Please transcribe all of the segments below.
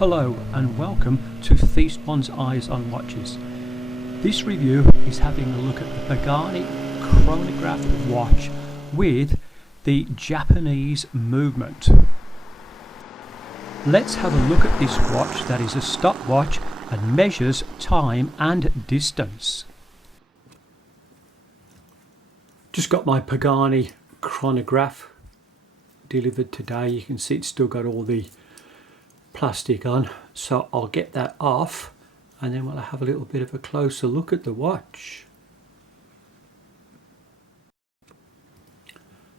Hello and welcome to Feast One's Eyes on Watches. This review is having a look at the Pagani Chronograph watch with the Japanese movement. Let's have a look at this watch that is a stopwatch and measures time and distance. Just got my Pagani Chronograph delivered today. You can see it's still got all the plastic on, so I'll get that off and then we'll have a little bit of a closer look at the watch.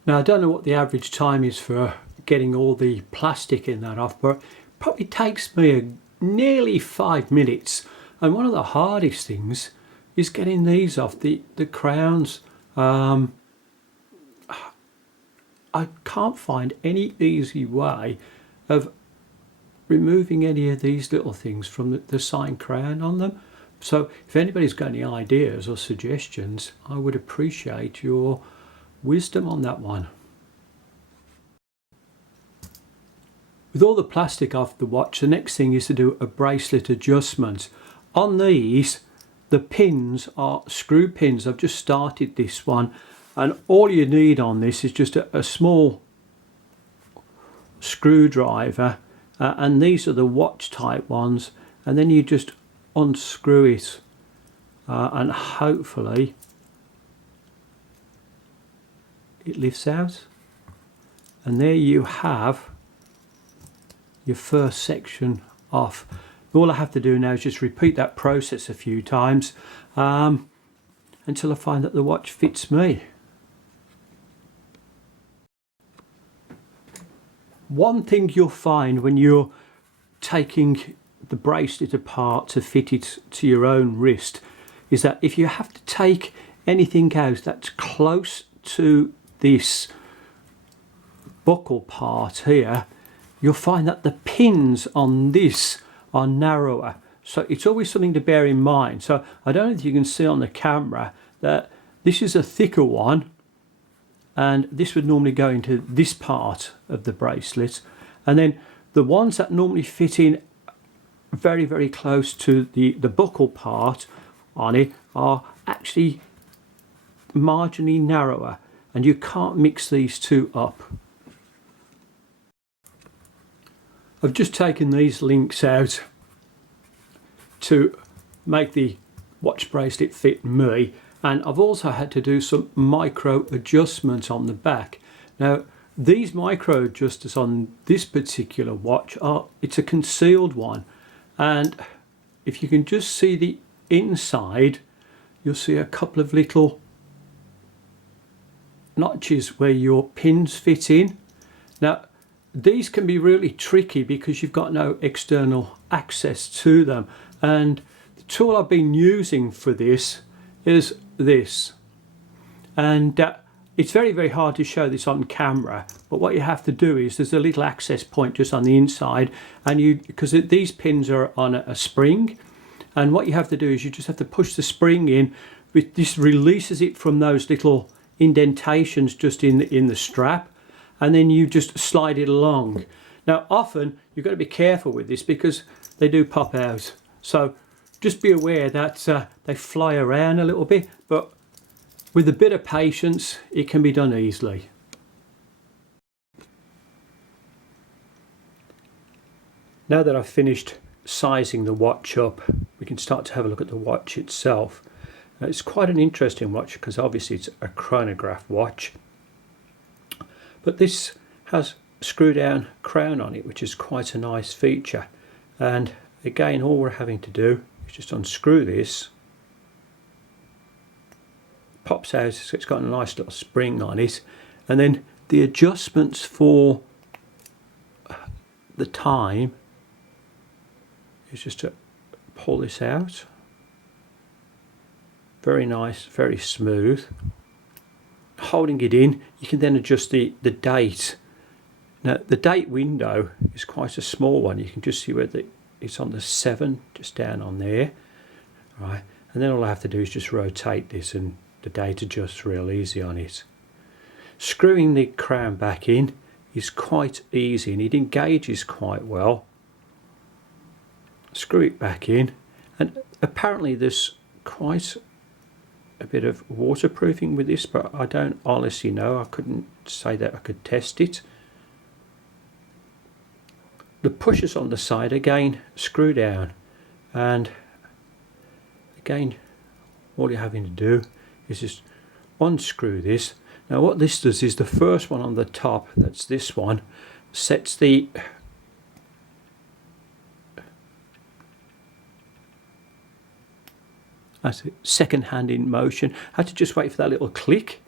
Now I don't know what the average time is for getting all the plastic in that off, but it probably takes me nearly 5 minutes, and one of the hardest things is getting these off the crowns. I can't find any easy way of removing any of these little things from the sign crown on them. So if anybody's got any ideas or suggestions, I would appreciate your wisdom on that one. With all the plastic off the watch, the next thing is to do a bracelet adjustment. On these, the pins are screw pins. I've just started this one, and all you need on this is just a small screwdriver. And these are the watch type ones, and then you just unscrew it and hopefully it lifts out, and there you have your first section off. All I have to do now is just repeat that process a few times until I find that the watch fits me. One thing you'll find when you're taking the bracelet apart to fit it to your own wrist is that if you have to take anything out that's close to this buckle part here, you'll find that the pins on this are narrower. So it's always something to bear in mind. So I don't know if you can see on the camera that this is a thicker one, and this would normally go into this part of the bracelet, and then the ones that normally fit in very, very close to the buckle part on it are actually marginally narrower, and you can't mix these two up. I've just taken these links out to make the watch bracelet fit me, and I've also had to do some micro adjustments on the back. Now these micro adjusters on this particular watch it's a concealed one, and if you can just see the inside, you'll see a couple of little notches where your pins fit in. Now these can be really tricky because you've got no external access to them, and the tool I've been using for this is this, and it's very, very hard to show this on camera, but what you have to do is there's a little access point just on the inside, and because these pins are on a spring, and what you have to do is you just have to push the spring in. This releases it from those little indentations just in the strap, and then you just slide it along. Now often you've got to be careful with this because they do pop out, so just be aware that they fly around a little bit, but with a bit of patience it can be done easily. Now that I've finished sizing the watch up, we can start to have a look at the watch itself. Now, it's quite an interesting watch because obviously it's a chronograph watch, but this has a screw down crown on it, which is quite a nice feature. And again, all we're having to do is just unscrew this. Pops out, so it's got a nice little spring on it, and then the adjustments for the time is just to pull this out. Very nice, very smooth. Holding it in, you can then adjust the date. Now the date window is quite a small one. You can just see where it's on the 7, just down on there, right? And then all I have to do is just rotate this and the date adjusts real easy on it. Screwing the crown back in is quite easy, and it engages quite well. screw it back in, and apparently there's quite a bit of waterproofing with this, but I don't honestly know. I couldn't say that I could test it. The pushers on the side again screw down, and again all you're having to do is just unscrew this. Now what this does is the first one on the top, that's this one, sets the second hand in motion. I had to just wait for that little click,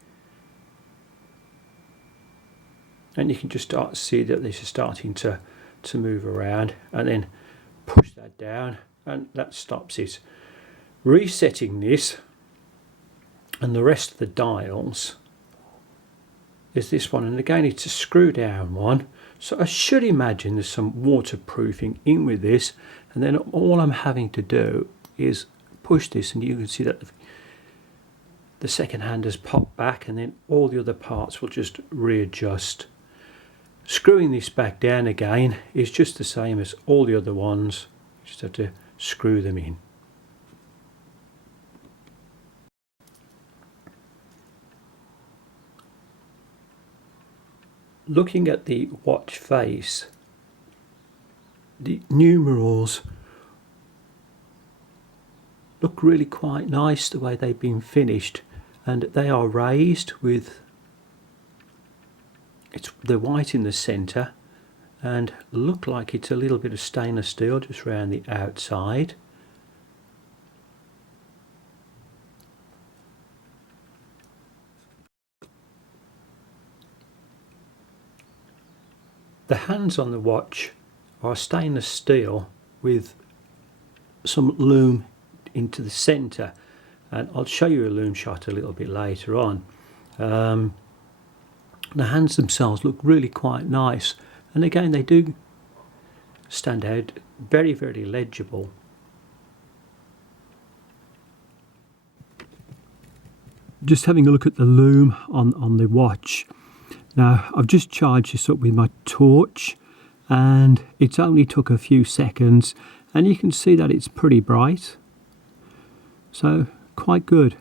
and you can just start to see that this is starting to move around, and then push that down and that stops it. Resetting this and the rest of the dials is this one, and again it's a screw down one, so I should imagine there's some waterproofing in with this, and then all I'm having to do is push this, and you can see that the second hand has popped back, and then all the other parts will just readjust. Screwing this back down again is just the same as all the other ones, just have to screw them in. Looking at the watch face, the numerals look really quite nice the way they've been finished, and they are raised with the white in the centre, and look like it's a little bit of stainless steel just around the outside. The hands on the watch are stainless steel with some loom into the centre, and I'll show you a loom shot a little bit later on. The hands themselves look really quite nice, and again they do stand out, very very legible. Just having a look at the loom on the watch. Now I've just charged this up with my torch, and it's only took a few seconds, and you can see that it's pretty bright, so quite good.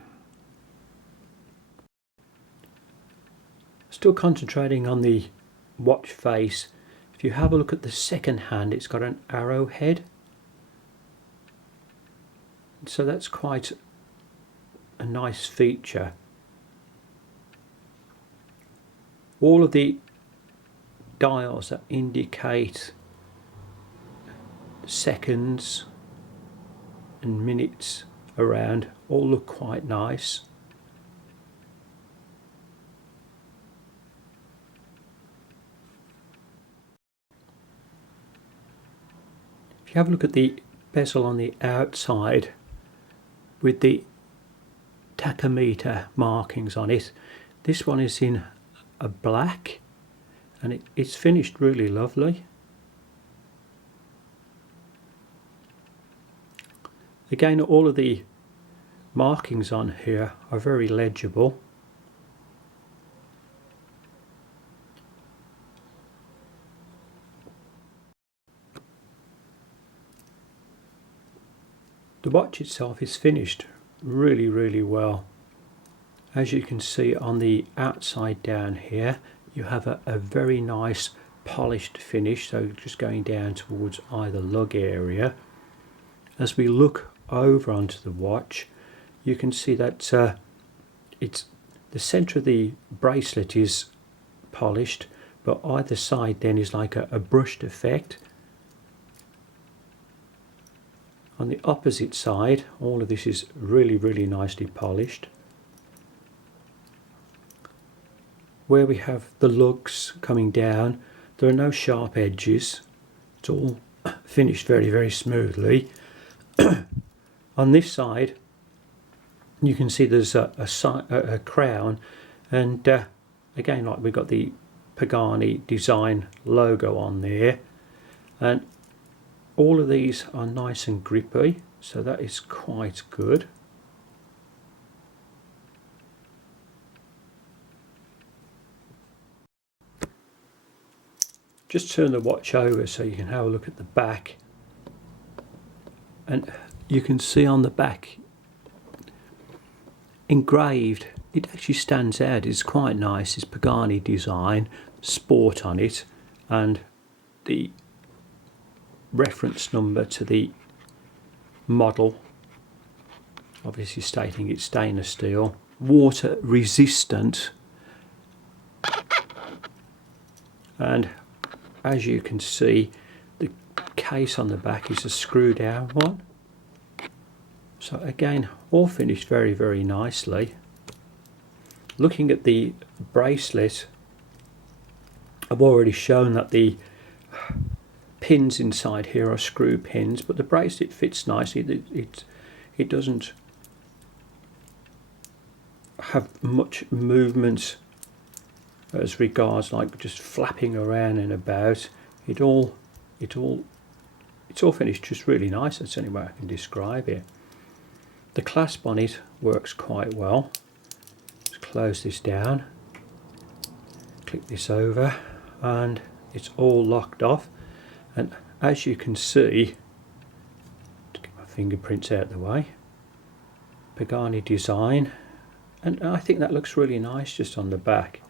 Still concentrating on the watch face. If you have a look at the second hand, it's got an arrowhead, so that's quite a nice feature. All of the dials that indicate seconds and minutes around all look quite nice. If you have a look at the bezel on the outside with the tachometer markings on it, this one is in a black, and it's finished really lovely. Again, all of the markings on here are very legible. The watch itself is finished really, really well. As you can see on the outside down here, you have a very nice polished finish, so just going down towards either lug area. As we look over onto the watch, you can see that it's the centre of the bracelet is polished, but either side then is like a brushed effect. On the opposite side, all of this is really, really nicely polished. Where we have the lugs coming down, there are no sharp edges. It's all finished very, very smoothly. On this side, you can see there's a crown, and again, like we've got the Pagani Design logo on there, and all of these are nice and grippy, so that is quite good. Just turn the watch over so you can have a look at the back. and you can see on the back engraved, it actually stands out. It's quite nice. It's Pagani Design Sport on it, and the reference number to the model, obviously stating it's stainless steel, water resistant, and as you can see, the case on the back is a screw down one. So again, all finished very, very nicely. Looking at the bracelet, I've already shown that the pins inside here are screw pins, but the bracelet fits nicely. It doesn't have much movement as regards like just flapping around and about. It's all finished just really nice. That's the only way I can describe it. The clasp on it works quite well. Just close this down, click this over, and it's all locked off. And as you can see, to get my fingerprints out of the way, Pagani Design, and I think that looks really nice just on the back.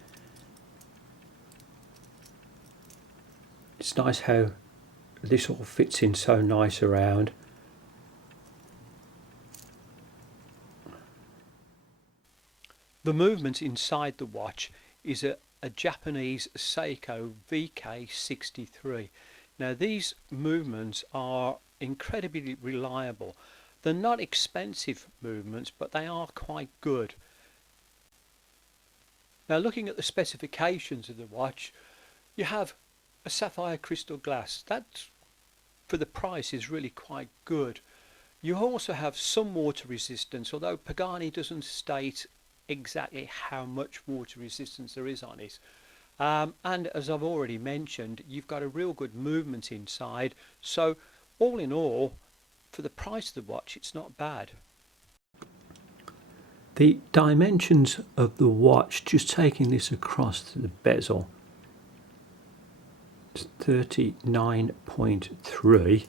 It's nice how this all fits in so nice around. The movement inside the watch is a Japanese Seiko VK63. Now these movements are incredibly reliable. They're not expensive movements, but they are quite good. Now looking at the specifications of the watch, you have a sapphire crystal glass. That, for the price, is really quite good. You also have some water resistance, although Pagani doesn't state exactly how much water resistance there is on it. And as I've already mentioned, you've got a real good movement inside. So all in all, for the price of the watch, it's not bad. The dimensions of the watch, just taking this across to the bezel, it's 39.3,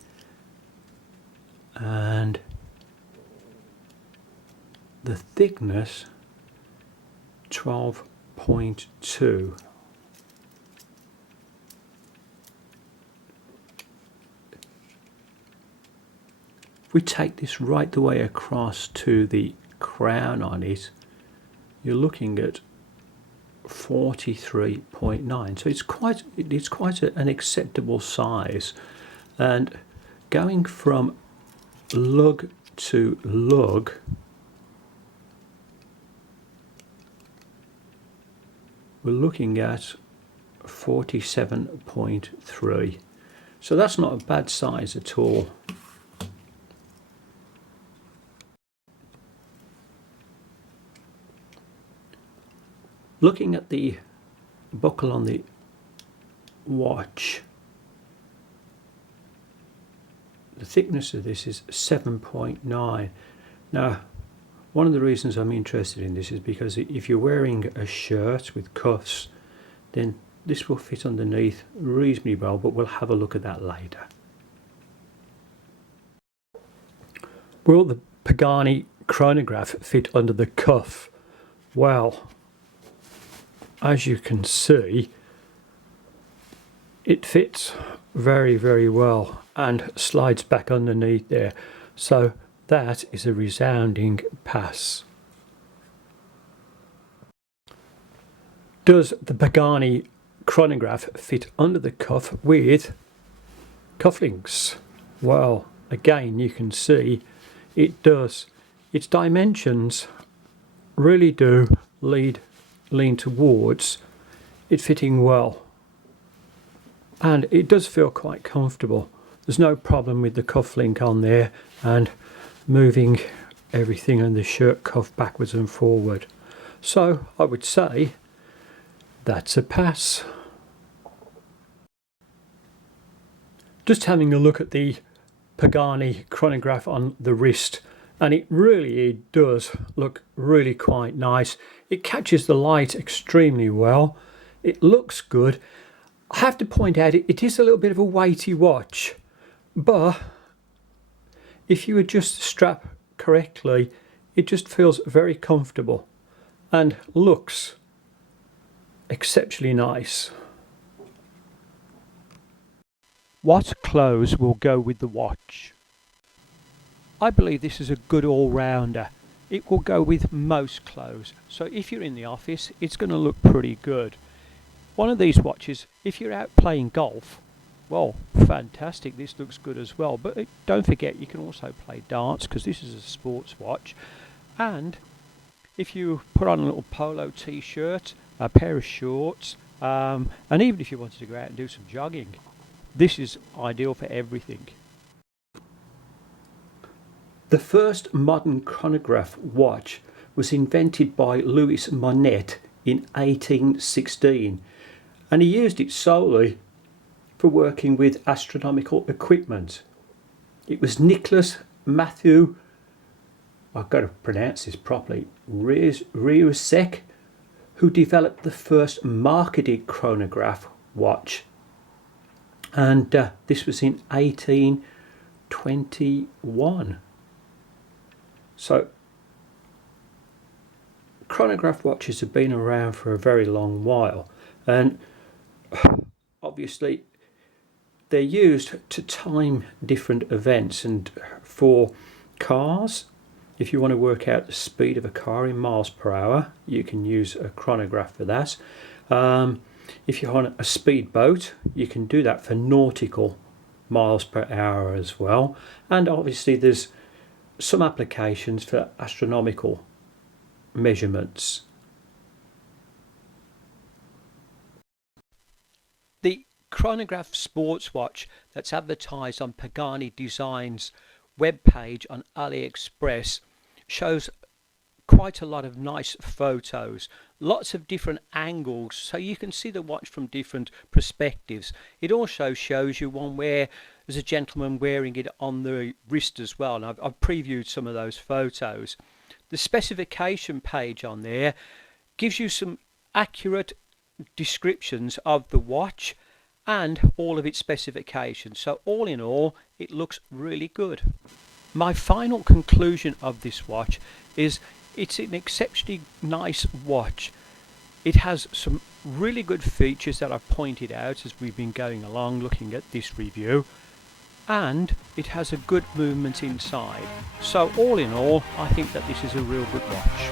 and the thickness 12.2. If we take this right the way across to the crown on it, you're looking at 43.9. So it's quite an acceptable size. And going from lug to lug, we're looking at 47.3. So that's not a bad size at all. Looking at the buckle on the watch, the thickness of this is 7.9. Now, one of the reasons I'm interested in this is because if you're wearing a shirt with cuffs, then this will fit underneath reasonably well, but we'll have a look at that later. Will the Pagani chronograph fit under the cuff? Well, as you can see, it fits very, very well and slides back underneath there. So that is a resounding pass. Does the Pagani chronograph fit under the cuff with cufflinks? Well, again, you can see it does. Its dimensions really do lean towards it fitting well, and it does feel quite comfortable. There's no problem with the cufflink on there and moving everything in the shirt cuff backwards and forward. So I would say that's a pass. Just having a look at the Pagani chronograph on the wrist, and it really does look really quite nice. It catches the light extremely well. It looks good. I have to point out it is a little bit of a weighty watch, but if you adjust the strap correctly, it just feels very comfortable and looks exceptionally nice. What clothes will go with the watch? I believe this is a good all-rounder. It will go with most clothes. So if you're in the office, it's going to look pretty good. One of these watches, if you're out playing golf, well, fantastic, this looks good as well. But don't forget, you can also play darts, because this is a sports watch. And if you put on a little polo t-shirt, a pair of shorts, and even if you wanted to go out and do some jogging, this is ideal for everything. The first modern chronograph watch was invented by Louis Monnet in 1816, and he used it solely for working with astronomical equipment. It was Nicholas Matthew, I've got to pronounce this properly, Rieussec, who developed the first marketed chronograph watch, and this was in 1821. So chronograph watches have been around for a very long while, and obviously they're used to time different events. And for cars, if you want to work out the speed of a car in miles per hour, you can use a chronograph for that. If you're on a speedboat, you can do that for nautical miles per hour as well. And obviously there's some applications for astronomical measurements. The chronograph sports watch that's advertised on Pagani Design's webpage on AliExpress shows quite a lot of nice photos, lots of different angles, so you can see the watch from different perspectives. It also shows you one where there's a gentleman wearing it on the wrist as well, and I've previewed some of those photos. The specification page on there gives you some accurate descriptions of the watch and all of its specifications. So all in all, it looks really good. My final conclusion of this watch is it's an exceptionally nice watch. It has some really good features that I've pointed out as we've been going along looking at this review, and it has a good movement inside. So all in all, I think that this is a real good watch.